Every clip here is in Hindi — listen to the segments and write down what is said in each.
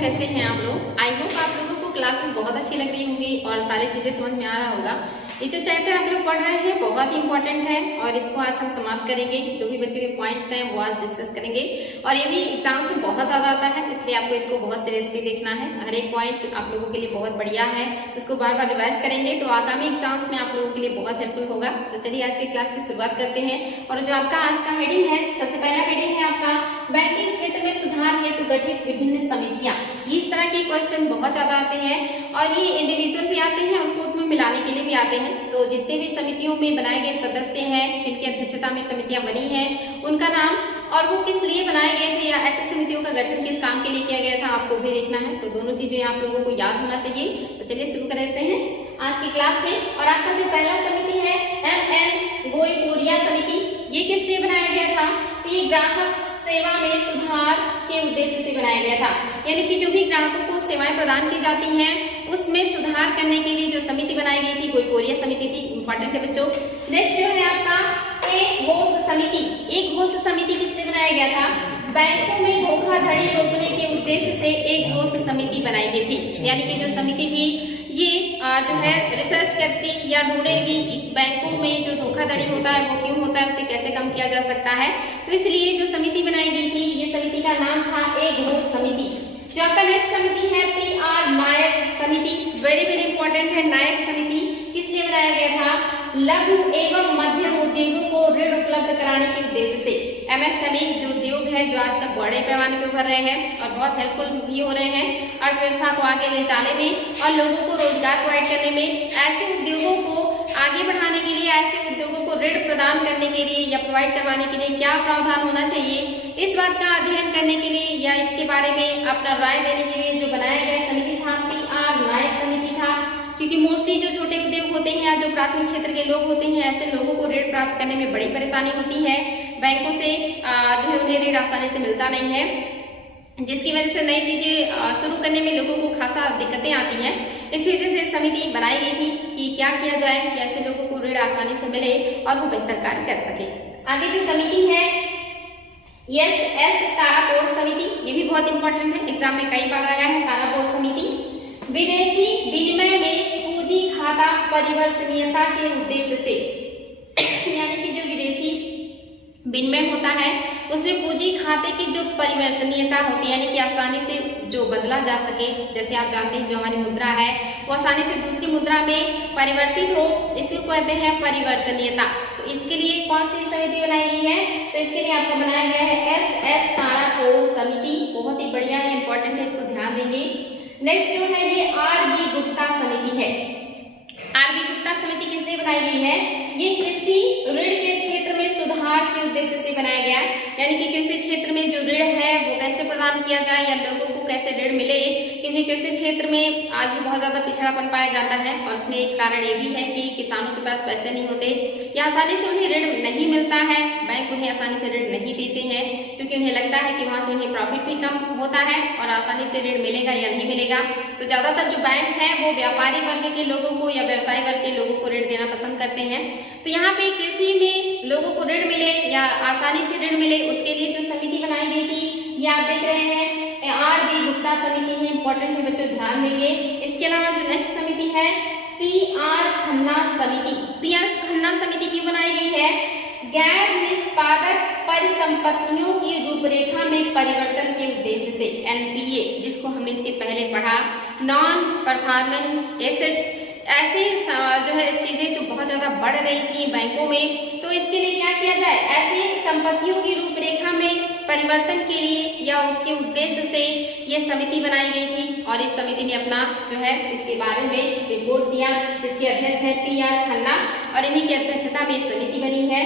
कैसे हैं आप लोग। आई होप आप लोगों को क्लासेस बहुत अच्छी लग रही होंगी और सारी चीजें समझ में आ रहा होगा। ये जो चैप्टर आप लोग पढ़ रहे हैं बहुत ही इंपॉर्टेंट है और इसको आज हम समाप्त करेंगे। जो भी बच्चे के पॉइंट्स हैं वो आज डिस्कस करेंगे और ये भी एग्जाम्स में बहुत ज्यादा आता है, इसलिए आपको इसको बहुत सीरियसली देखना है। हर एक पॉइंट आप लोगों के लिए बहुत बढ़िया है, उसको बार बार रिवाइज करेंगे तो आगामी एग्जाम्स में आप लोगों के लिए बहुत हेल्पफुल होगा। तो चलिए आज की क्लास की शुरुआत करते हैं। और जो आपका आज का हेडिंग है, सबसे पहला हेडिंग है आपका बैंकिंग क्षेत्र में सुधार हेतु गठित विभिन्न समितियां। इस तरह के क्वेश्चन बहुत ज्यादा आते हैं और ये इंडिविजुअल भी आते हैं और कोर्ट में मिलाने के लिए भी आते हैं। तो जितने भी समितियों में बनाए गए सदस्य हैं, जिनकी अध्यक्षता में समितियां बनी हैं, उनका नाम और वो किस लिए बनाए गए थे या ऐसी समितियों का गठन किस काम के लिए किया गया था, आपको भी देखना है। तो दोनों चीजें आप लोगों को याद होना चाहिए। तो चलिए शुरू करते हैं आज की क्लास में। और आपका जो पहला समिति है MN गोइकोरिया समिति, ये किस लिए बनाया गया था? ये ग्राहक सेवा में सुधार के उद्देश्य से बनाया गया था, यानी कि जो भी ग्राहकों को सेवाएं प्रदान की जाती हैं उसमें सुधार करने के लिए जो समिति बनाई गई थी गोइकोरिया समिति थी। इंपॉर्टेंट है बच्चों। नेक्स्ट जो है आपका एक घोष समिति। एक घोष समिति किस लिए बनाया गया था? बैंकों में धोखाधड़ी रोकने के उद्देश्य से एक घोष समिति बनाई गई थी, यानी कि जो समिति थी ये जो है रिसर्च करती या ढूंढेगी बैंकों में जो धोखाधड़ी होता है वो क्यों होता है, उसे कैसे कम किया जा सकता है। तो इसलिए जो समिति बनाई गई थी ये समिति का नाम था एक घोष समिति। जो आपका नेक्स्ट समिति है PR नायक समिति, वेरी इंपॉर्टेंट है। नायक समिति किस लिए बनाया गया था? लघु एवं मध्यम उद्योगों को ऋण उपलब्ध कराने के उद्देश्य से। MSME जो उद्योग है जो आजकल बड़े पैमाने पर उभर रहे हैं और बहुत हेल्पफुल भी हो रहे हैं अर्थव्यवस्था को आगे ले जाने में और लोगों को रोजगार प्रोवाइड करने में। ऐसे उद्योगों को आगे बढ़ाने के लिए, ऐसे उद्योगों को ऋण प्रदान करने के लिए या प्रोवाइड करवाने के लिए क्या प्रावधान होना चाहिए, इस बात का अध्ययन करने के लिए या इसके बारे में अपना राय देने के लिए जो बनाया गया समिति था PR नायक समिति था। क्योंकि मोस्टली जो छोटे उद्योग होते हैं या जो प्राथमिक क्षेत्र के लोग होते हैं, ऐसे लोगों को ऋण प्राप्त करने में बड़ी परेशानी होती है। बैंकों से जो है उन्हें ऋण आसानी से मिलता नहीं है, जिसकी वजह से नई चीजें शुरू करने में लोगों को खासा दिक्कतें आती हैं। इसी वजह से समिति बनाई गई थी कि क्या किया जाए कि ऐसे लोगों को ऋण आसानी से मिले और वो बेहतर कार्य कर सके। आगे जो समिति है SS तारापोर्ट समिति, ये भी बहुत इंपॉर्टेंट है, एग्जाम में कई बार आया है। तारापोर्ट समिति विदेशी विनिमय में पूंजी खाता परिवर्तनीयता के उद्देश्य से, यानी कि जो विदेशी विनिमय होता है उसमें पूंजी खाते की जो परिवर्तनीयता होती है, यानी कि आसानी से जो बदला जा सके। जैसे आप जानते हैं जो हमारी मुद्रा है वो आसानी से दूसरी मुद्रा में परिवर्तित हो, इसी को कहते हैं परिवर्तनीयता। तो इसके लिए कौन सी समिति बनाई गई है? तो इसके लिए आपको बनाया गया है SS तारापोर्ट समिति। बहुत ही बढ़िया है, इंपॉर्टेंट है, इसको ध्यान देंगे। नेक्स्ट जो है ये RB गुप्ता समिति है। RB गुप्ता समिति किस लिए बनाई गई है? ये कृषि ऋण के क्षेत्र में सुधार के उद्देश्य से बनाया गया है, यानी कि कृषि क्षेत्र में जो ऋण है वो कैसे प्रदान किया जाए या लोगों को कैसे ऋण मिले। क्योंकि कृषि क्षेत्र में आज भी बहुत ज्यादा पिछड़ापन पाया जाता है और इसमें एक कारण ये भी है कि किसानों के पास पैसे नहीं होते या आसानी से उन्हें ऋण नहीं मिलता है। बैंक उन्हें आसानी से ऋण नहीं देते हैं क्योंकि उन्हें लगता है कि वहां से उन्हें प्रॉफिट भी कम होता है और आसानी से ऋण मिलेगा या नहीं मिलेगा। तो ज्यादातर जो बैंक है वो व्यापारी वर्ग के लोगों को या व्यवसाय वर्ग के लोगों को ऋण देना पसंद करते हैं। तो यहाँ पे कृषि में लोगों को ऋण मिले या आसानी से ऋण मिले, उसके लिए जो समिति बनाई गई थी ये आप देख रहे हैं RB गुप्ता समिति है। इंपॉर्टेंट है बच्चों, ध्यान देंगे। इसके अलावा जो नेक्स्ट समिति है PR खन्ना समिति। PR खन्ना समिति क्यों बनाई गई है? गैर निष्पादक परिसंपत्तियों की रूपरेखा में परिवर्तन के उद्देश्य से। NPA जिसको हमने इसके पहले पढ़ा, नॉन परफॉर्मिंग एसेट्स, ऐसे जो है चीजें जो बहुत ज्यादा बढ़ रही थी बैंकों में, तो इसके लिए क्या किया जाए? ऐसी संपत्तियों की रूपरेखा में परिवर्तन के लिए या उसके उद्देश्य से ये समिति बनाई गई थी और इस समिति ने अपना जो है इसके बारे में रिपोर्ट दिया, जिसके अध्यक्ष है PR खन्ना और इन्हीं की अध्यक्षता में समिति बनी है।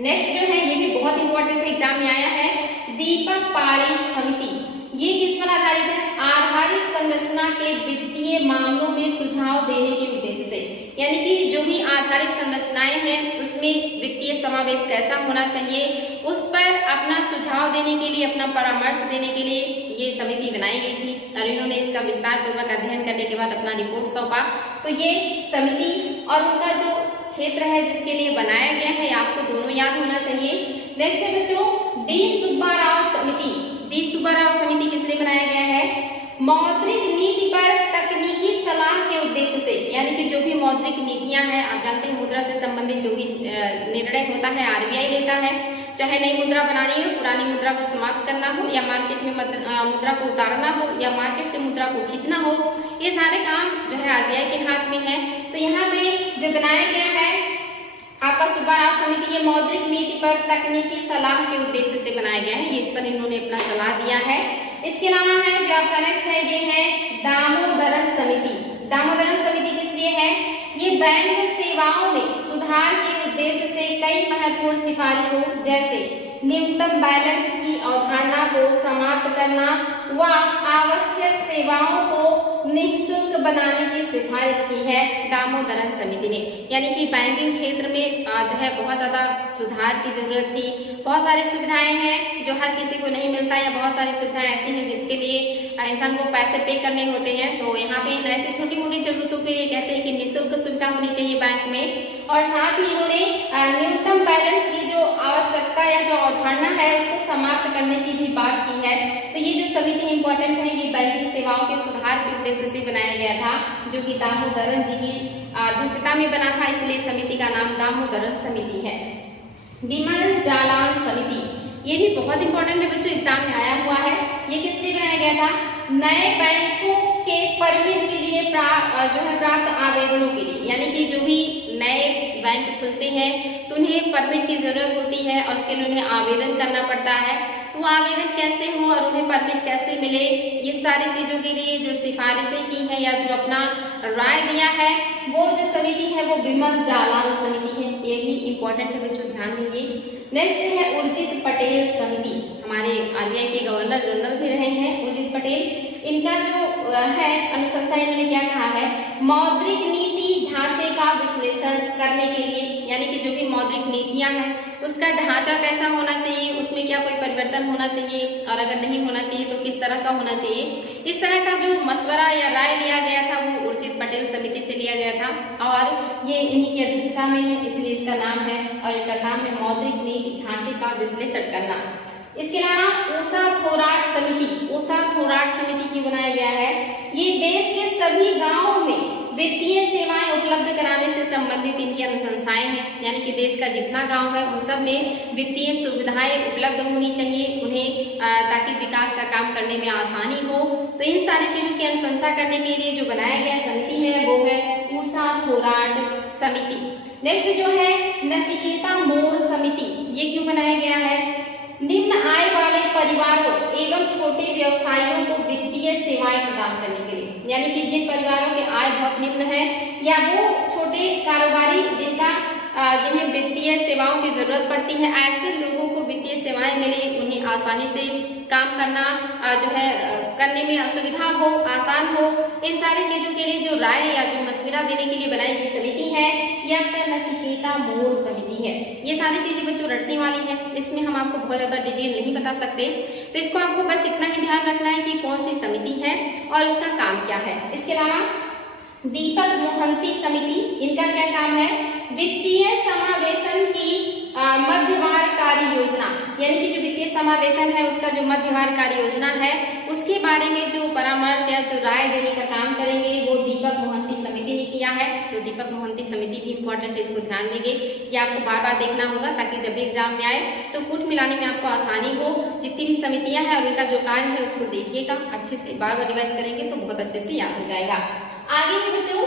नेक्स्ट जो है ये भी बहुत इंपॉर्टेंट एग्जाम में आया है, दीपक पारेख समिति। ये किस पर आधारित है? आधारित संरचना के वित्तीय मामलों में सुझाव देने के उद्देश्य से, यानी कि जो भी आधारित संरचनाएं हैं उसमें वित्तीय समावेश कैसा होना चाहिए उस पर अपना सुझाव देने के लिए, अपना परामर्श देने के लिए ये समिति बनाई गई थी और इन्होंने इसका विस्तार पूर्वक अध्ययन करने के बाद अपना रिपोर्ट सौंपा। तो ये समिति और उनका जो क्षेत्र है जिसके लिए बनाया गया है आपको दोनों याद होना चाहिए। नेक्स्ट है बच्चों D सुब्बाराव समिति। D सुब्बाराव समिति किस लिए बनाया गया है? मौद्रिक नीति पर तकनीकी सलाह के उद्देश्य से, यानी कि जो भी मौद्रिक नीतियां हैं, आप जानते हैं मुद्रा से संबंधित जो भी निर्णय होता है आरबीआई लेता है, चाहे नई मुद्रा बनानी हो, पुरानी मुद्रा को समाप्त करना हो, या मार्केट में मुद्रा को उतारना हो, या मार्केट से मुद्रा को खींचना हो, ये सारे काम जो है आरबीआई के हाथ में है। तो यहाँ पे जो बनाया गया है आपका सुब्बाराव समिति, ये मौद्रिक नीति पर तकनीकी सलाह के उद्देश्य से बनाया गया है, ये इस पर इन्होंने अपना सलाह दिया है। इसके अलावा है जो आपका नेक्स्ट है ये है दामोदरन समिति। दामोदरन समिति किस लिए है? ये बैंक सेवाओं में सुधार के उद्देश्य से कई महत्वपूर्ण सिफारिशों जैसे न्यूनतम बैलेंस की अवधारणा को समाप्त करना व आवश्यक सेवाओं को निःशुल्क बनाने की सिफारिश की है दामोदरन समिति ने। यानी कि बैंकिंग क्षेत्र में जो है बहुत ज़्यादा सुधार की जरूरत थी। बहुत सारी सुविधाएं हैं जो हर किसी को नहीं मिलता, या बहुत सारी सुविधाएं ऐसी हैं जिसके लिए इंसान को पैसे पे करने होते हैं। तो यहाँ पे ऐसी छोटी मोटी जरूरतों के लिए कहते हैं कि निःशुल्क सुविधा होनी चाहिए बैंक में। और साथ ही इन्होंने न्यूनतम बैलेंस की जो आवश्यकता या जो अवधारणा है उसको समाप्त करने की भी बात की है। तो ये जो समिति इंपॉर्टेंट है, ये बैंकिंग सेवाओं के सुधार के उद्देश्य से बनाया गया था, जो कि दामोदरन जी की अध्यक्षता में बना था, इसलिए समिति का नाम दामोदरन समिति है। विमल जालान समिति, ये भी बहुत इंपॉर्टेंट है बच्चों, एग्जाम में आया हुआ है। ये किस लिए बनाया गया था? नए बैंकों के परमिट के लिए प्राप्त आवेदनों के लिए, यानी कि जो भी नए बैंक खुलते हैं तो उन्हें परमिट की जरूरत होती है और उसके लिए उन्हें आवेदन करना पड़ता है। तो आवेदन कैसे हो और उन्हें परमिट कैसे मिले, ये सारी चीजों के लिए जो सिफारिशें की हैं या जो अपना राय दिया है वो जो समिति है वो विमल जालान समिति है। ये भी इंपॉर्टेंट है बच्चों, ध्यान दीजिए। नेक्स्ट है उर्जित पटेल समिति। हमारे आरबीआई के गवर्नर जनरल भी रहे हैं उर्जित पटेल। इनका जो है अनुशंसा, इन्होंने क्या कहा है? मौद्रिक नीति ढांचे का विश्लेषण करने के लिए, यानी कि जो भी मौद्रिक नीतियां हैं उसका ढांचा कैसा होना चाहिए, उसमें क्या कोई परिवर्तन होना चाहिए, और अगर नहीं होना चाहिए तो किस तरह का होना चाहिए, इस तरह का जो मशवरा या राय लिया गया था वो उर्जित पटेल समिति से लिया गया था। और ये इन्हीं की अध्यक्षता में है, इसलिए इसका नाम है, और इनका काम है मौद्रिक नीति ढांचे का विश्लेषण करना। इसके अलावा ऊषा थोराट समिति, ऊषा थोराट समिति क्यों बनाया गया है? ये देश के सभी गांवों में वित्तीय सेवाएं उपलब्ध कराने से संबंधित इनकी अनुशंसाएं हैं, यानी कि देश का जितना गांव है उन सब में वित्तीय सुविधाएं उपलब्ध होनी चाहिए उन्हें, ताकि विकास का काम करने में आसानी हो। तो इन सारी चीजों की अनुशंसा करने के लिए जो बनाया गया समिति है वो है ऊषा थोराट समिति। नेक्स्ट जो है नचिकेता मोर समिति, ये क्यों बनाया गया है? निम्न आय वाले परिवारों एवं छोटे व्यवसायियों को वित्तीय सेवाएं प्रदान करने के लिए, यानी कि जिन परिवारों के आय बहुत निम्न है या वो छोटे कारोबारी जिन्हें वित्तीय सेवाओं की जरूरत पड़ती है, ऐसे लोगों को वित्तीय सेवाएं मिले, उन्हें आसानी से काम करना जो है करने में असुविधा हो, आसान हो, इन सारी चीजों के लिए जो राय या जो मशविरा देने के लिए बनाई गई समिति है यह नचिकेता मोर समिति है। ये सारी चीजें बच्चों रटने वाली है, इसमें हम आपको बहुत ज्यादा डिटेल नहीं बता सकते, तो इसको आपको बस इतना ही ध्यान रखना है कि कौन सी समिति है और इसका काम क्या है। इसके अलावा दीपक मोहंती समिति, इनका क्या काम है? वित्तीय समावेशन की मध्यवार कार्य योजना, यानी कि जो वित्तीय समावेशन है उसका जो मध्यवार कार्य योजना है उसके बारे में जो परामर्श या जो राय देने का काम करेंगे वो दीपक मोहंती समिति ने किया है। तो दीपक मोहंती समिति भी इंपॉर्टेंट है, इसको ध्यान देंगे। ये आपको बार बार देखना होगा ताकि जब भी एग्जाम में आए तो कूट मिलाने में आपको आसानी हो। जितनी भी समितियां हैं और उनका जो कार्य है उसको देखिएगा अच्छे से, बार बार रिवाइज करेंगे तो बहुत अच्छे से याद हो जाएगा। आगे है बच्चों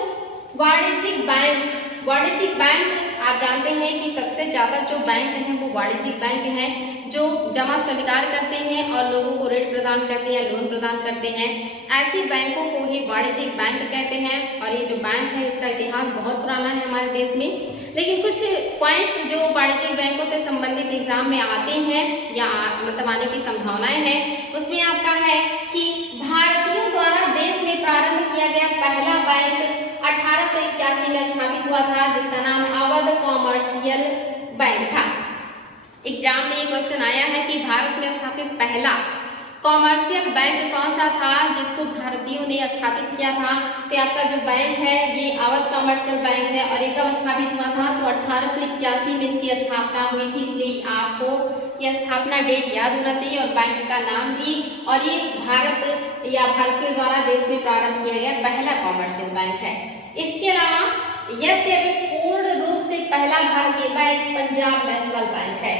वाणिज्यिक बैंक। वाणिज्यिक बैंक आप जानते हैं कि सबसे ज्यादा जो बैंक हैं वो वाणिज्यिक बैंक हैं, जो जमा स्वीकार करते हैं और लोगों को ऋण प्रदान करते हैं, लोन प्रदान करते हैं। ऐसे बैंकों को ही वाणिज्यिक बैंक कहते हैं। और ये जो बैंक है इसका इतिहास बहुत पुराना है हमारे देश में, लेकिन कुछ पॉइंट्स जो वाणिज्यिक बैंकों से संबंधित एग्जाम में आते हैं या मतलब आने की संभावनाएं हैं, उसमें आपका है कि भारतीयों द्वारा देश में प्रारंभ किया गया पहला बैंक 1881 में स्थापित हुआ था, जिसका नाम अवध कॉमर्शियल बैंक था। एग्जाम में ये क्वेश्चन आया है कि भारत में स्थापित पहला कॉमर्शियल बैंक कौन सा था जिसको भारतीयों ने स्थापित किया था? तो आपका जो बैंक है ये अवध कॉमर्शियल बैंक है और ये कब स्थापित हुआ था? तो 1881 में इसकी स्थापना हुई थी, इसलिए आपको यह स्थापना डेट याद होना चाहिए और बैंक का नाम भी। और ये भारत या भारतीयों द्वारा देश में प्रारंभ किया गया पहला कॉमर्शियल बैंक है। इसके अलावा यद्यपि पूर्ण रूप से पहला भारतीय बैंक पंजाब नेशनल बैंक है,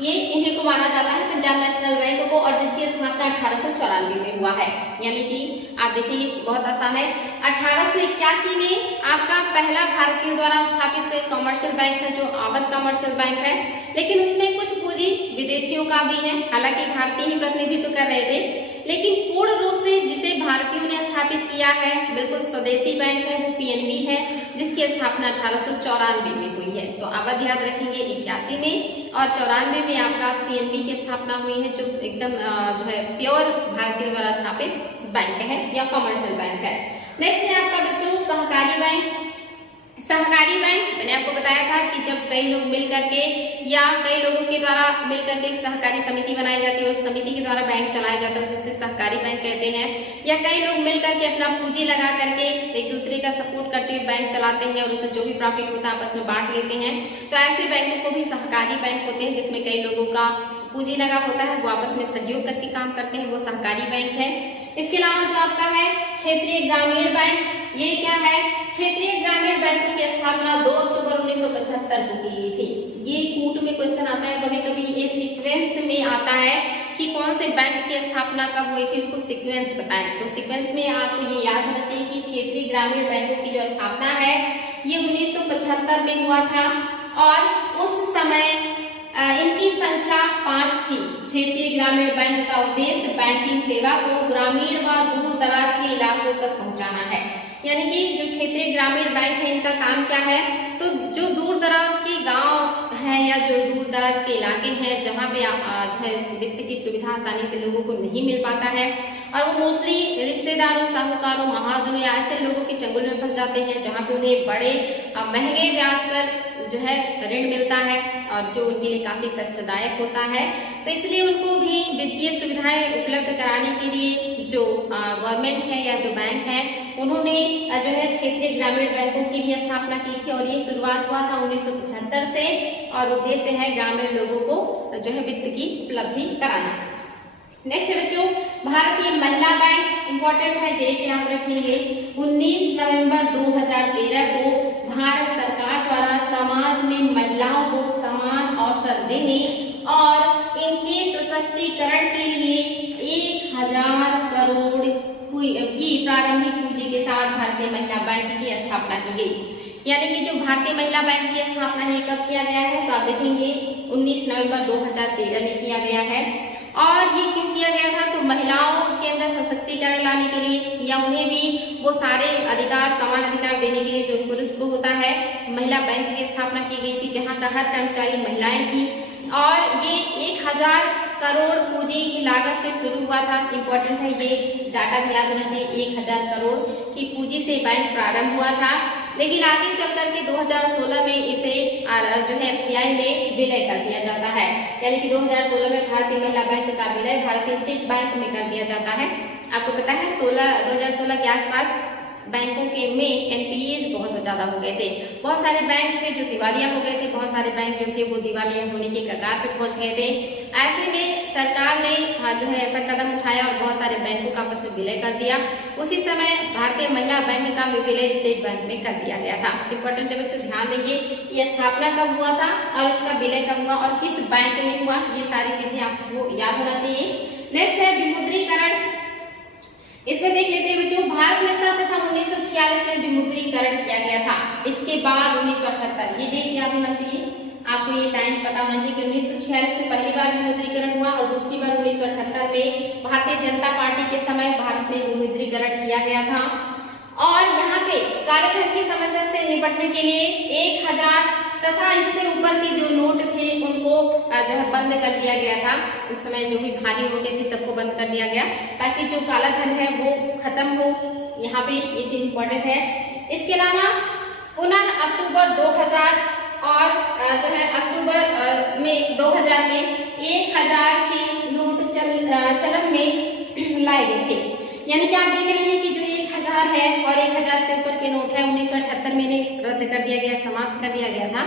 ये इन्हीं को माना जाता है पंजाब नेशनल बैंक को, और जिसकी स्थापना 1894 में हुआ है। यानी कि आप देखेंगे बहुत आसान है। 1881 में आपका पहला भारतीयों द्वारा स्थापित कॉमर्शियल बैंक है जो अवध कॉमर्शियल बैंक है, लेकिन उसमें कुछ पूंजी विदेशियों का भी है, हालांकि भारतीय ही प्रतिनिधित्व कर रहे थे, लेकिन पूर्ण रूप से जिसे भारतीयों ने स्थापित किया है बिल्कुल स्वदेशी बैंक है वो पीएनबी है, जिसकी स्थापना 1894 में हुई है। तो अवध याद रखेंगे 81 में और 94 में आपका पीएनबी की स्थापना हुई है, जो एकदम जो है प्योर भारतीयों द्वारा स्थापित बैंक है या कॉमर्शियल बैंक है। नेक्स्ट है आपका बच्चों सहकारी बैंक। सहकारी बैंक मैंने आपको बताया था कि जब कई लोग मिल करके या कई लोगों के द्वारा मिल करके एक सहकारी समिति बनाई जाती है और समिति के द्वारा बैंक चलाया जाता है, जिसे सहकारी बैंक कहते हैं। या कई लोग मिल करके अपना पूंजी लगा करके एक दूसरे का सपोर्ट करते हुए बैंक चलाते हैं और उससे जो भी प्रॉफिट होता है आपस में बांट लेते हैं। तो ऐसे बैंकों को भी सहकारी बैंक होते हैं, जिसमें कई लोगों का पूंजी लगा होता है, वो आपस में सहयोग करके काम करते हैं, वो सहकारी बैंक है। इसके अलावा जो आपका है क्षेत्रीय ग्रामीण बैंक, ये क्या है? क्षेत्रीय ग्रामीण बैंकों की स्थापना 2 अक्टूबर 1975 को की गई थी। ये कूट में क्वेश्चन आता है, कभी कभी ये सीक्वेंस में आता है कि कौन से बैंक की स्थापना कब हुई थी, उसको सीक्वेंस बताएं। तो सीक्वेंस में आपको ये याद होना चाहिए कि क्षेत्रीय ग्रामीण बैंकों की जो स्थापना है ये 1975 में हुआ था और उस समय इनकी संख्या 5 थी। क्षेत्रीय ग्रामीण बैंक का उद्देश्य बैंकिंग सेवा को ग्रामीण व दूर दराज के इलाकों तक पहुंचाना है। यानी कि जो क्षेत्रीय ग्रामीण बैंक है इनका काम क्या है? तो जो दूर दराज के गांव है या जो दूर दराज के इलाके हैं जहाँ पे जो है वित्त की सुविधा आसानी से लोगों को नहीं मिल पाता है और वो मोस्टली रिश्तेदारों, साहूकारों, महाजनों या ऐसे लोगों के चंगुल में फंस जाते हैं जहाँ पे उन्हें बड़े महंगे ब्याज पर जो है ऋण मिलता है और जो उनके लिए काफी कष्टदायक होता है। तो इसलिए उनको भी वित्तीय सुविधाएं उपलब्ध कराने के लिए जो गवर्नमेंट है या जो बैंक है उन्होंने जो है क्षेत्रीय ग्रामीण बैंकों की भी स्थापना की थी और ये शुरुआत हुआ था 1975 से और उद्देश्य है ग्रामीण लोगों को जो है वित्त की उपलब्धि कराना। नेक्स्ट बच्चों भारतीय महिला बैंक, इंपॉर्टेंट है, डेट याद रखेंगे 19 नवंबर 2013 को भारत सरकार द्वारा समाज में महिलाओं को समान अवसर देने और इनके सशक्तिकरण के लिए 1000 करोड़ की प्रारंभिक पूंजी के साथ भारतीय महिला बैंक की स्थापना की गई। यानी कि जो भारतीय महिला बैंक की स्थापना है कब किया गया है? तो आप देखेंगे 19 नवंबर 2013 में किया गया है। और ये क्यों किया गया था? तो महिलाओं के अंदर सशक्तिकरण लाने के लिए या उन्हें भी वो सारे अधिकार, समान अधिकार देने के लिए जो पुरुष को होता है। महिला बैंक की स्थापना की गई थी जहाँ का हर कर्मचारी महिलाएं थी और ये 1000 करोड़ पूंजी की लागत से शुरू हुआ था। इंपॉर्टेंट है, ये डाटा भी याद होना चाहिए। 1000 करोड़ की पूंजी से बैंक प्रारंभ हुआ था, लेकिन आगे चल करके 2016 में इसे जो है एसबीआई में विलय कर दिया जाता है। यानी कि 2016 में भारतीय महिला बैंक का विलय भारतीय स्टेट बैंक में कर दिया जाता है। आपको पता है 2016 के आसपास बैंकों के में एनपीएज बहुत ज्यादा हो गए थे। बहुत सारे बैंक थे जो दिवालिया हो गए थे, बहुत सारे बैंक जो थे वो दिवालिया होने के कगार पे पहुंच गए थे। ऐसे में सरकार ने जो है ऐसा कदम उठाया और बहुत सारे बैंकों का आपस में विलय कर दिया। उसी समय भारतीय महिला बैंक का भी विलय स्टेट बैंक में कर दिया गया था। इंपॉर्टेंट है बच्चों, ध्यान दीजिए ये स्थापना कब हुआ था और इसका विलय कब हुआ और किस बैंक में हुआ, ये सारी चीजें आपको याद होना चाहिए। नेक्स्ट है विमुद्रीकरण। इसमें देख लेते हैं बच्चों, भारत में सर्वप्रथम 1946 में विमुद्रीकरण किया गया था। इसके बाद 1978, ये डेट याद होना चाहिए आपको, ये टाइम पता होना चाहिए कि 1946 में पहली बार विमुद्रीकरण हुआ और दूसरी बार 1978 में भारतीय जनता पार्टी के समय भारत में विमुद्रीकरण किया गया था। और यहाँ पे कालेधन की समस्या से निपटने के लिए 1000 तथा इससे ऊपर के जो नोट थे उनको जो है बंद कर दिया गया था। उस समय जो भी भारी नोटें थी सबको बंद कर दिया गया ताकि जो काला धन है वो खत्म हो। यहाँ पे ये चीज इम्पोर्टेंट है। इसके अलावा पुनः अक्टूबर 2000 और जो है अक्टूबर में 2000 में 1000 के नोट चलन में लाए गए थे। यानी कि आप देख रहे हैं कि जो 1000 है और 1000 से ऊपर के नोट है 1978 में इन्हें रद्द कर दिया गया, समाप्त कर दिया गया था।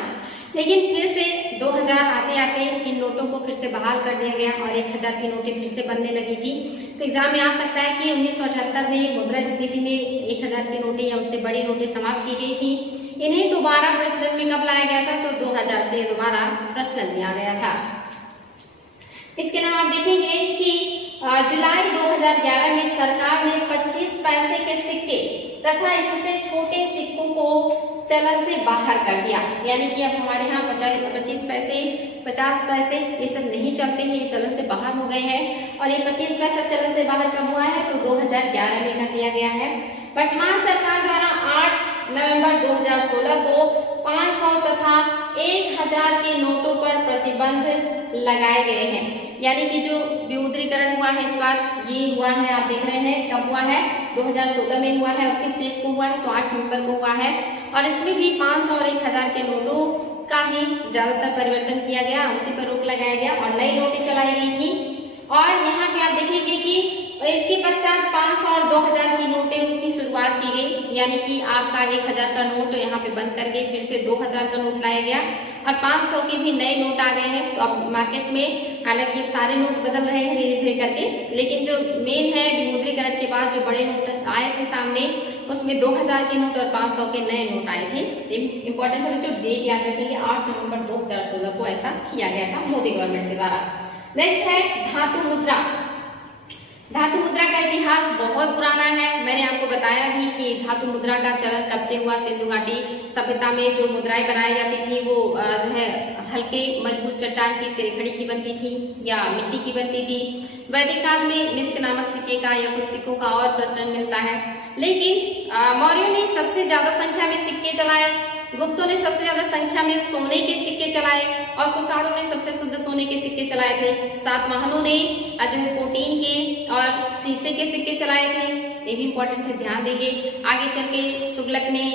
लेकिन फिर से 2000 आते आते इन नोटों को फिर से बहाल कर दिया गया और 1000 की नोटें फिर से बनने लगी थी। तो एग्जाम में आ सकता है कि 1978 में मुद्रास्फीति में 1000 की नोटें या उससे बड़ी नोटें समाप्त की गई थी। इन्हें दोबारा प्रचलन में कब लाया गया था? तो 2000 से दोबारा प्रचलन में आ गया था। इसके अलावा आप देखेंगे कि जुलाई 2011 में सरकार ने 25 पैसे के सिक्के तथा इससे छोटे सिक्कों को चलन से बाहर कर दिया। यानी कि अब हमारे यहाँ 25 पैसे, 50 पैसे ये सब नहीं चलते हैं, ये चलन से बाहर हो गए हैं। और ये 25 पैसा चलन से बाहर कब हुआ है? तो 2011 में कर दिया गया है। वर्तमान सरकार द्वारा 8 नवंबर 2016 को 500 तथा 1000 के नोटों पर प्रतिबंध लगाए गए हैं। यानी कि जो विमुद्रीकरण हुआ है इस बार ये हुआ है, आप देख रहे हैं कब हुआ है? 2016 में हुआ है। और किस डेट को हुआ है? तो 8 नवंबर को हुआ है। और इसमें भी 500 और 1000 के नोटों का ही ज्यादातर परिवर्तन किया गया, उसी पर रोक लगाया गया और नई नोटें चलाई गई थी। और यहाँ पे आप देखेंगे कि इसके पश्चात 500 और 2000 की नोटें की शुरुआत की गई। यानी कि आपका 1000 का नोट यहाँ पे बंद करके फिर से 2000 का नोट लाया गया और 500 के भी नए नोट आ गए हैं। तो अब मार्केट में हालांकि सारे नोट बदल रहे हैं धीरे धीरे करके, लेकिन जो मेन है विमुद्रीकरण के बाद जो बड़े नोट आए थे सामने उसमें 2000 के नोट और 500 के नए नोट आए थे। इंपॉर्टेंट है बच्चों, डेट याद रखेंगे 8 नवंबर 2016 को ऐसा किया गया था मोदी गवर्नमेंट के द्वारा। नेक्स्ट है धातु मुद्रा। धातु मुद्रा का इतिहास बहुत पुराना है। मैंने आपको बताया भी कि धातु मुद्रा का चलन कब से हुआ। सिंधु घाटी सभ्यता में जो मुद्राएं बनाई जाती थी वो जो है हल्के मजबूत चट्टान की सिरेखड़ी की बनती थी या मिट्टी की बनती थी। वैदिक काल में निष्क नामक सिक्के का या कुछ सिक्कों का और प्रचलन मिलता है। लेकिन मौर्यों ने सबसे ज्यादा संख्या में सिक्के चलाए, गुप्तों ने सबसे ज्यादा संख्या में सोने के सिक्के चलाए और कुषाणों ने सबसे शुद्ध सोने के सिक्के चलाए थे। सातवाहनों ने जो है प्रोटीन के और शीशे के सिक्के चलाए थे। ये भी इंपॉर्टेंट है, ध्यान देंगे। आगे चल के तुगलक ने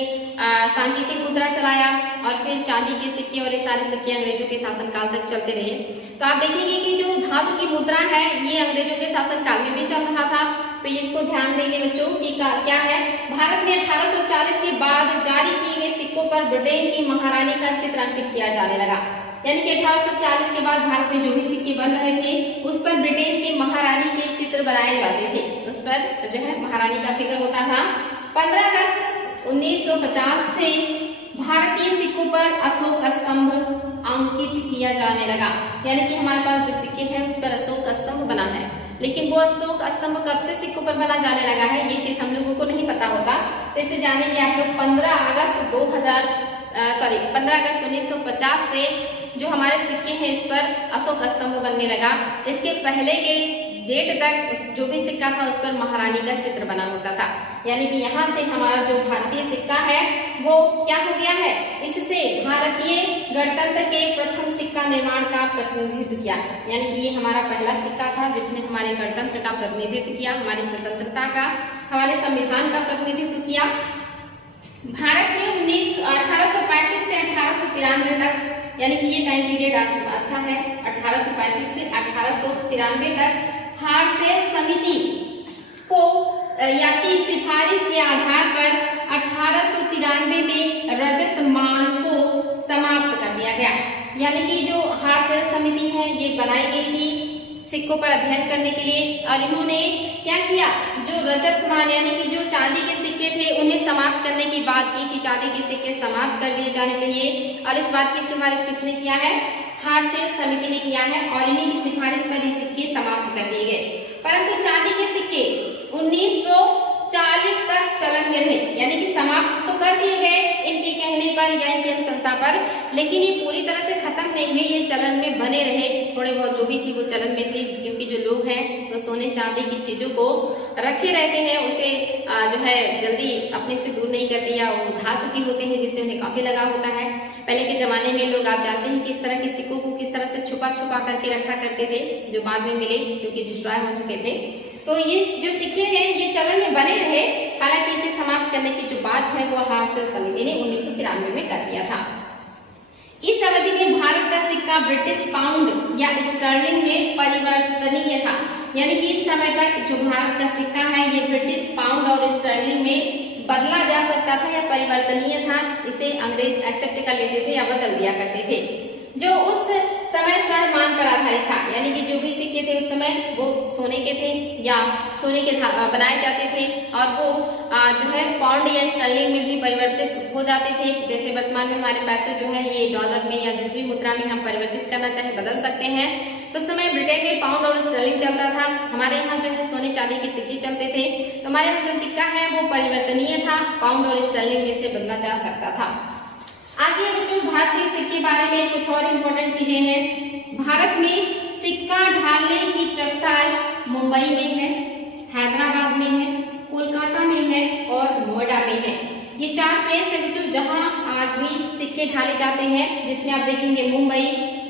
सांकेतिक मुद्रा चलाया और फिर चांदी के सिक्के और ये सारे सिक्के अंग्रेजों के शासनकाल तक चलते रहे। तो आप देखेंगे कि जो धातु की मुद्रा है ये अंग्रेजों के शासनकाल में भी चल रहा था। तो इसको ध्यान देंगे बच्चों कि क्या है। भारत में 1840 के बाद जारी किए गए सिक्कों पर ब्रिटेन की महारानी का चित्र अंकित किया जाने लगा। यानी कि 1840 के बाद भारत में जो भी सिक्के बन रहे थे उस पर ब्रिटेन की महारानी के चित्र बनाए जाते थे, उस पर जो है महारानी का फिगर होता था। 15 अगस्त 1950 से भारतीय सिक्कों पर अशोक स्तंभ अंकित किया जाने लगा। यानी कि हमारे पास जो सिक्के हैं उस पर अशोक स्तंभ बना है। लेकिन वो अशोक स्तंभ कब से सिक्कों पर बना जाने लगा है ये चीज हम लोगों को नहीं पता होता। तो इसे जानेंगे आप लोग। 15 अगस्त 1950 से जो हमारे सिक्के हैं इस पर अशोक स्तंभ बनने लगा। इसके पहले के डेट तक जो भी सिक्का था उस पर महारानी का चित्र बना होता था। यानी कि यहाँ से हमारा जो भारतीय सिक्का है वो क्या हो गया है, इससे भारतीय गणतंत्र के प्रथम सिक्का निर्माण का प्रतिनिधित्व किया। यानी कि ये हमारा पहला सिक्का था जिसने हमारे गणतंत्र का प्रतिनिधित्व किया, हमारी स्वतंत्रता का, हमारे संविधान का प्रतिनिधित्व किया। भारत में 1835 से 1893 तक, यानी कि ये टाइम पीरियड अच्छा है। 1835 से 1893 तक हार्सेल समिति को या की सिफारिश के आधार पर 1893 में रजत मान को समाप्त कर दिया गया। यानी कि जो हार्सेल समिति है ये बनाई गई थी सिक्कों पर अध्ययन करने के लिए और इन्होंने क्या किया, जो रजत मान यानी कि जो चांदी के सिक्के थे उन्हें समाप्त करने की बात की कि चांदी के सिक्के समाप्त कर दिए जाने चाहिए। और इस बात की सिफारिश किसने किया है? हार्सेल समिति ने किया है और इन्हीं की सिफारिश पर ये सिक्के समाप्त कर दिए गए। परंतु चांदी के सिक्के 1940 तक चलन में रहे, यानी कि समाप्त तो कर दिए गए इनके कहने पर या इनकी अनुशंसा पर, लेकिन ये पूरी तरह से खत्म नहीं हुए, ये चलन में बने रहे। थोड़े बहुत जो भी थी वो चलन में थे, क्योंकि जो लोग हैं तो सोने चांदी की चीजों को रखे रहते हैं, उसे जो है जल्दी अपने से दूर नहीं करते, या वो धातु की होते हैं जिससे उन्हें काफी लगाव होता है। पहले के जमाने में लोग आप जानते हैं कि इस तरह के सिक्कों को किस तरह से छुपा छुपा करके रखा करते थे, जो बाद में मिले क्योंकि डिस्ट्रॉय हो चुके थे। तो ये जो सिक्के हैं ये चलन में बने रहे, हालांकि इसे समाप्त करने की जो बात है वो हार्सेल समिति ने 1993 में कर दिया था। इस अवधि में भारत का सिक्का ब्रिटिश पाउंड या स्टर्लिंग में परिवर्तनीय था। यानी कि इस समय तक जो भारत का सिक्का है ये ब्रिटिश पाउंड और स्टर्लिंग में बदला जा सकता था या परिवर्तनीय था। इसे अंग्रेज एक्सेप्ट कर लेते थे या बदल दिया करते थे। जो उस समय स्वर्ण मान पर आधारित था, यानी कि जो भी सिक्के थे उस समय वो सोने के थे या सोने के बनाए जाते थे और वो जो है पाउंड या स्टर्लिंग में भी परिवर्तित हो जाते थे। जैसे वर्तमान में हमारे पैसे जो है ये डॉलर में या जिस भी मुद्रा में हम परिवर्तित करना चाहे बदल सकते हैं। तो उस समय ब्रिटेन में पाउंड और स्टर्लिंग चलता था, हमारे यहाँ जो है सोने चांदी के सिक्के चलते थे। तो हमारे यहाँ जो सिक्का है वो परिवर्तनीय था, पाउंड और स्टर्लिंग में से बदला जा सकता था। आगे बच्चों भारतीय सिक्के बारे में कुछ और इम्पोर्टेंट चीजें हैं। भारत में सिक्का ढालने की टकसाल मुंबई में है, हैदराबाद में है, कोलकाता में है और नोएडा में है। ये 4 प्लेस है बच्चों जहां आज भी सिक्के ढाले जाते हैं, जिसमें आप देखेंगे मुंबई,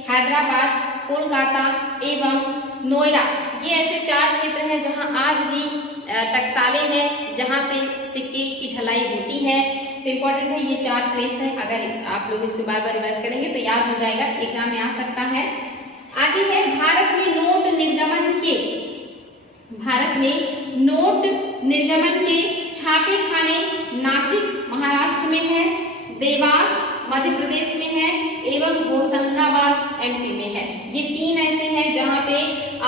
हैदराबाद, कोलकाता एवं नोएडा। ये ऐसे 4 क्षेत्र हैं जहां आज भी टकसालें हैं, जहां से सिक्के की ढलाई होती है। तो इम्पोर्टेंट है ये 4 प्लेस है, अगर आप लोग इसे बार बार रिवाइज करेंगे तो याद हो जाएगा, एग्जाम में आ सकता है। आगे है भारत में नोट निर्गमन के छापे खाने नासिक महाराष्ट्र में है, देवास मध्य प्रदेश में है एवं होशंगाबाद एमपी में है। ये 3 ऐसे हैं जहाँ पे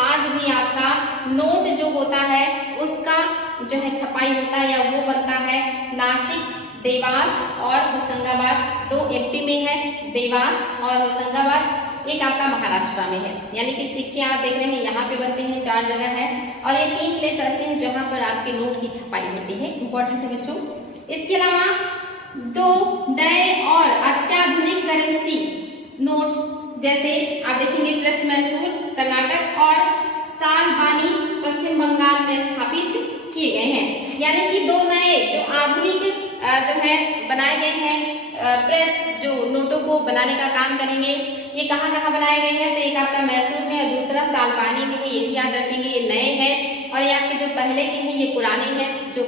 आज भी आपका नोट जो होता है उसका जो है छपाई होता है या वो बनता है। नासिक, देवास और होशंगाबाद 2 एमपी में है, देवास और होशंगाबाद एक आपका महाराष्ट्र में है। यानी कि सिक्के आप देख रहे हैं यहाँ पे बनते हैं, 4 जगह है और ये 3 प्लेस ऐसे हैं जहाँ पर आपके नोट की छपाई होती है। इंपॉर्टेंट है बच्चों। इसके अलावा 2 नए और अत्याधुनिक करेंसी नोट जैसे आप देखेंगे प्रेस मैसूर कर्नाटक और सालबानी पश्चिम बंगाल में स्थापित किए गए हैं। यानी कि 2 नए जो आधुनिक जो है बनाए गए हैं प्रेस जो नोटों को बनाने का काम करेंगे। ये कहाँ कहाँ बनाए गए हैं? तो एक आपका मैसूर में और दूसरा सालबानी में है। ये भी याद रखेंगे, ये नए हैं और ये आपके जो पहले के हैं ये पुराने हैं जो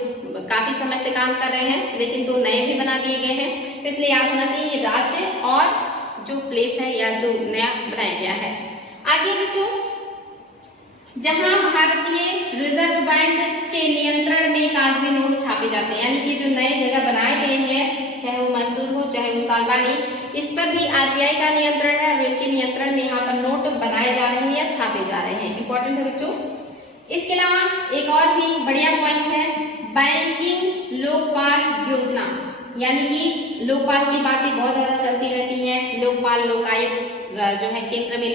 काफी समय से काम कर रहे हैं, लेकिन 2 नए भी बना दिए गए हैं। तो इसलिए याद होना चाहिए ये राज्य और जो प्लेस है या जो नया बनाया गया है। आगे बच्चों, जहां भारतीय रिजर्व बैंक के नियंत्रण में कागजी नोट छापे जाते हैं, यानी कि जो नए जगह बनाए गए हैं, चाहे वो मैसूर हो चाहे वो सालबानी, इस पर भी आरबीआई का नियंत्रण है और इनके नियंत्रण में यहाँ पर नोट बनाए जा रहे हैं या छापे जा रहे हैं। इंपॉर्टेंट है बच्चों। इसके अलावा एक और भी बढ़िया पॉइंट है, बैंकिंग लोकपाल योजना। यानी कि लोकपाल की बातें बहुत ज्यादा चलती रहती हैं। लोकपाल, लोकायुक्त जो है केंद्र में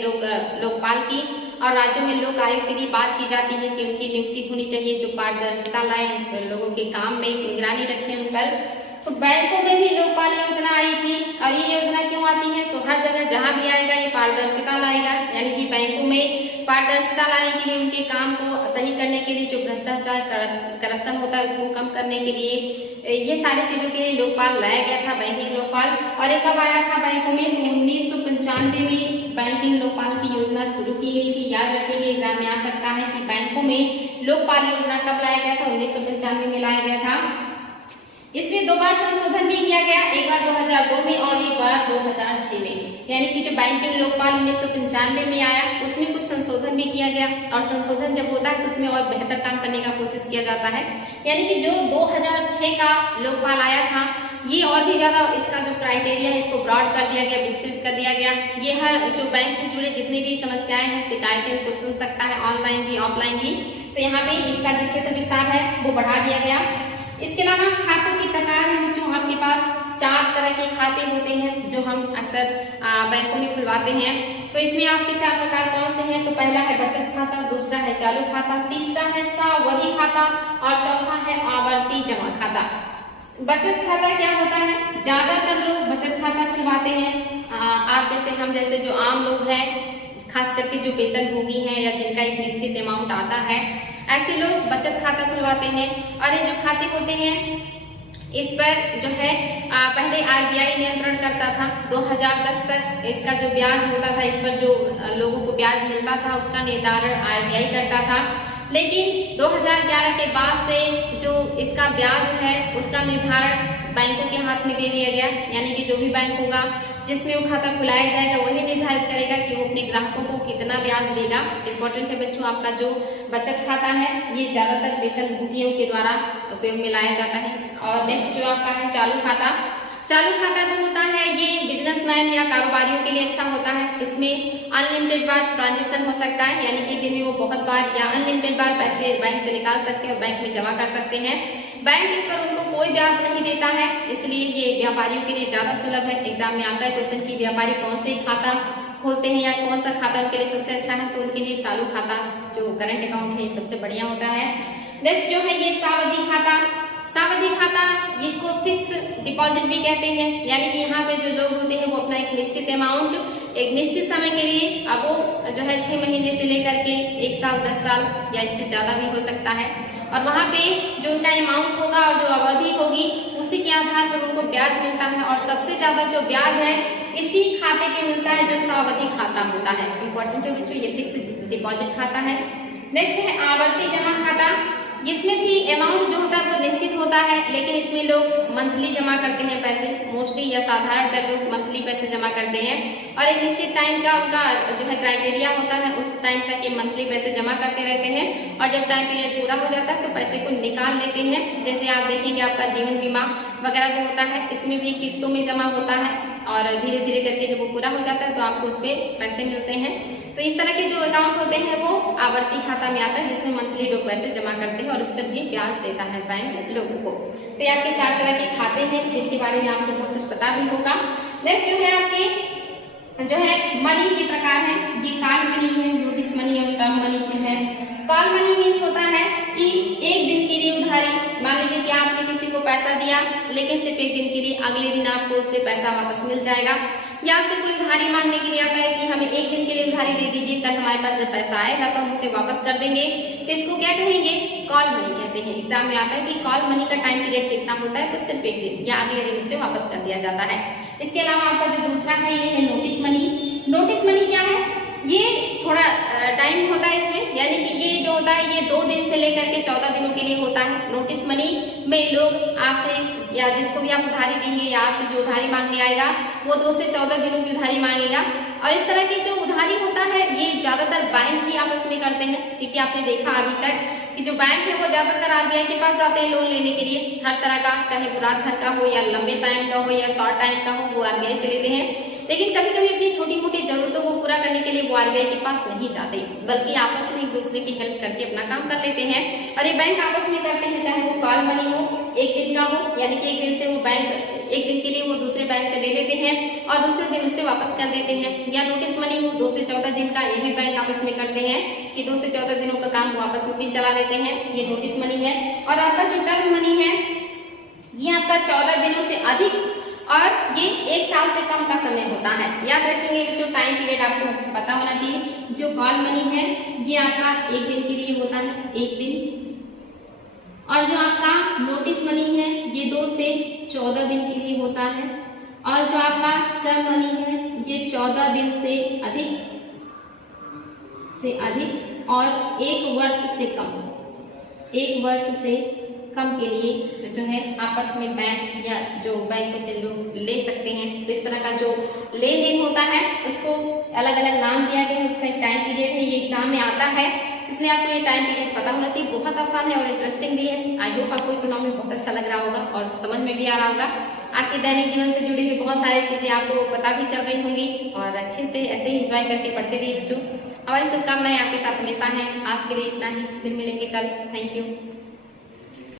लोकपाल की और राज्यों में लोक आयुक्त की बात की जाती है कि उनकी नियुक्ति होनी चाहिए जो पारदर्शिता लाए, लोगों के काम में निगरानी रखें उन पर। तो बैंकों में भी लोकपाल योजना आई थी और ये योजना क्यों आती है? तो हर जगह जहां भी आएगा ये पारदर्शिता लाएगा, यानी कि बैंकों में पारदर्शिता लाने के लिए, उनके काम को सही करने के लिए, जो भ्रष्टाचार करप्शन होता है उसको कम करने के लिए, ये सारी चीजों के लिए लोकपाल लाया गया था, बैंकिंग लोकपाल। और ये कब आया था बैंकों में? 1995 में बैंकिंग लोकपाल की योजना शुरू की गई थी। याद रखेंगे, एग्जाम में आ सकता है कि बैंकों में लोकपाल योजना कब लाया गया था? 1995 में लाया गया था। इसमें 2 बार संशोधन भी किया गया, एक बार 2002 में और एक बार 2006 में। यानी कि जो बैंकिंग लोकपाल 1995 में आया उसमें कुछ संशोधन भी किया गया और संशोधन जब होता है तो उसमें और बेहतर काम करने का कोशिश किया जाता है। यानी कि जो 2006 का लोकपाल आया था ये और भी ज्यादा इसका जो क्राइटेरिया है इसको ब्रॉड कर दिया गया, विस्तृत कर दिया गया। ये हर जो बैंक से जुड़े जितनी भी समस्याएं हैं, शिकायतें, उसको सुन सकता है, ऑनलाइन भी ऑफलाइन भी। तो यहाँ पे इसका जो क्षेत्र विस्तार है वो बढ़ा दिया गया। इसके अलावा खातों के प्रकार हैं बच्चों, आपके पास 4 तरह के खाते होते हैं जो हम अक्सर बैंकों में खुलवाते हैं। तो इसमें आपके 4 प्रकार कौन से हैं? तो पहला है बचत खाता, दूसरा है चालू खाता, तीसरा है सावधि खाता और चौथा है आवर्ती जमा खाता। बचत खाता क्या होता है? ज्यादातर लोग बचत खाता खुलवाते हैं। आप जैसे, हम जैसे जो आम लोग हैं, खास करके जो वेतनभोगी हैं या जिनका एक निश्चित अमाउंट आता है, ऐसे लोग बचत खाता खुलवाते हैं। और ये जो खाते होते हैं इस पर जो है पहले आरबीआई नियंत्रण करता था। 2010 तक इसका जो ब्याज होता था, इस पर जो लोगों को ब्याज मिलता था उसका निर्धारण आरबीआई करता था। लेकिन 2011 के बाद से जो इसका ब्याज है उसका निर्धारण बैंकों के हाथ में दे दिया गया। यानी कि जो भी बैंक होगा जिसमें वो खाता खुलाया जाएगा वही निर्धारित करेगा कि वो अपने ग्राहकों को कितना ब्याज देगा। इम्पोर्टेंट है बच्चों, आपका जो बचत खाता है ये ज्यादातर वेतनभोगियों के द्वारा उपयोग में लाया जाता है। और नेक्स्ट जो आपका है चालू खाता। चालू खाता जो होता है ये बिजनेसमैन या कारोबारियों के लिए अच्छा होता है। इसमें अनलिमिटेड बार ट्रांजेक्शन हो सकता है, यानी कि दिन में वो बहुत बार या अनलिमिटेड बार पैसे बैंक से निकाल सकते हैं और बैंक में जमा कर सकते हैं। बैंक इस पर उनको कोई ब्याज नहीं देता है, इसलिए ये व्यापारियों के लिए ज्यादा सुलभ है। एग्जाम में आता है क्वेश्चन की व्यापारी कौन से खाता खोलते हैं या कौन सा खाता उनके लिए सबसे अच्छा है, तो उनके लिए चालू खाता जो करंट अकाउंट है सबसे बढ़िया होता है। नेक्स्ट जो है ये सावधि खाता। सावधि खाता जिसको फिक्स डिपॉजिट भी कहते हैं, यानी कि यहाँ पे जो लोग होते हैं वो अपना एक निश्चित अमाउंट एक निश्चित समय के लिए, अब वो जो है 6 महीने से लेकर के 1 साल 10 साल या इससे ज्यादा भी हो सकता है, और वहाँ पे जो उनका अमाउंट होगा और जो अवधि होगी उसी के आधार पर उनको ब्याज मिलता है। और सबसे ज्यादा जो ब्याज है इसी खाते पे मिलता है जो सावधि खाता होता है। इंपॉर्टेंट है बच्चों, ये फिक्स डिपॉजिट खाता है। नेक्स्ट है आवर्ती जमा खाता। इसमें भी अमाउंट जो होता है वो निश्चित होता है, लेकिन इसमें लोग मंथली जमा करते हैं पैसे, मोस्टली या साधारणतः लोग मंथली पैसे जमा करते हैं और एक निश्चित टाइम का उनका जो है क्राइटेरिया होता है, उस टाइम तक ये मंथली पैसे जमा करते रहते हैं और जब टाइम पीरियड पूरा हो जाता है तो पैसे को निकाल लेते हैं। जैसे आप देखेंगे आपका जीवन बीमा वगैरह जो होता है इसमें भी किस्तों में जमा होता है और धीरे धीरे करके जब वो पूरा हो जाता है तो आपको उस पर पैसे मिलते हैं। तो इस तरह के जो अकाउंट होते हैं वो आवर्ती खाता में आता है, जिसमें मंथली लोग पैसे जमा करते हैं और उस पर भी ब्याज देता है बैंक लोगों को। तो ये आपके 4 तरह के खाते हैं जिनके बारे में आपको बहुत कुछ पता भी होगा। नेक्स्ट जो है आपके जो है मनी के प्रकार है, ये कॉल मनी है, नोटिस मनी और टर्म मनी है। कॉल मनी मीन्स होता है कि एक दिन के लिए उधारी, मान लीजिए कि आपने किसी को पैसा दिया लेकिन सिर्फ एक दिन के लिए, अगले दिन आपको उससे पैसा वापस मिल जाएगा। या आपसे कोई उधारी मांगने के लिए आता है कि हमें एक दिन के लिए उधारी दे दीजिए, कल हमारे पास जब पैसा आएगा तो हम उसे वापस कर देंगे, तो इसको क्या कहेंगे, कॉल मनी कहते हैं। एग्जाम में आता है कि कॉल मनी का टाइम पीरियड कितना होता है, तो सिर्फ एक दिन या अगले दिन उसे वापस कर दिया जाता है। इसके अलावा आपका जो दूसरा है ये है नोटिस मनी। नोटिस मनी क्या है, ये थोड़ा टाइम होता है इसमें, यानी कि ये जो होता है ये 2 दिन से लेकर के 14 दिनों के लिए होता है। नोटिस मनी में लोग आपसे या जिसको भी आप उधारी देंगे या आपसे जो उधारी मांगने आएगा वो 2 से 14 दिनों की उधारी मांगेगा। और इस तरह की जो उधारी होता है ये ज्यादातर बैंक ही आपस में करते हैं, क्योंकि आपने देखा अभी तक कि जो बैंक है वो ज्यादातर आरबीआई के पास जाते हैं लोन लेने के लिए, हर तरह का, चाहे वो रात भर का हो या लंबे टाइम का हो या शॉर्ट टाइम का हो, वो आरबीआई से लेते हैं। लेकिन कभी कभी अपनी छोटी मोटी जरूरतों को पूरा करने के लिए वो आरबीआई के पास नहीं जाते, बल्कि आपस में एक दूसरे की हेल्प करके अपना काम कर लेते हैं। और ये बैंक आपस में करते हैं, चाहे वो कॉल मनी हो, एक दिन का हो, यानी कि एक दिन से वो बैंक एक दिन के लिए वो दूसरे बैंक से ले लेते हैं और दूसरे दिन उससे वापस कर देते हैं। या नोटिस मनी हो 2 से 14 दिन का, ये भी बैंक आपस में करते हैं कि 2 से 14 दिनों का काम वापस में भी चला लेते हैं, ये नोटिस मनी है। और आपका जो टर्म मनी है ये आपका 14 दिनों से अधिक और ये 1 साल से कम का समय होता है। याद रखेंगे जो टाइम पीरियड आपको पता होना चाहिए। जो कॉल मनी है ये आपका 1 दिन के लिए होता है, 1 दिन। और जो आपका नोटिस मनी है ये 2 से 14 दिन के लिए होता है। और जो आपका टर्म मनी है ये 14 दिन से अधिक और 1 वर्ष से कम, 1 वर्ष से कम के लिए जो है आपस में बैंक या जो बैंकों से लोग ले सकते हैं। तो इस तरह का जो लेन देन होता है उसको अलग अलग नाम दिया गया है, उसका एक टाइम पीरियड है, ये एग्जाम में आता है, इसलिए आपको ये टाइम पीरियड पता होना चाहिए। बहुत आसान है और इंटरेस्टिंग भी है। आई होप आपको इकोनॉमी बहुत अच्छा लग रहा होगा और समझ में भी आ रहा होगा। आपके दैनिक जीवन से जुड़ी हुई बहुत सारी चीजें आपको पता भी चल रही होंगी और अच्छे से ऐसे ही एंजॉय करके पढ़ते रहिए बच्चों। हमारी शुभकामनाएं आपके साथ हमेशा हैं। आज के लिए इतना ही, फिर मिलेंगे कल। Thank you.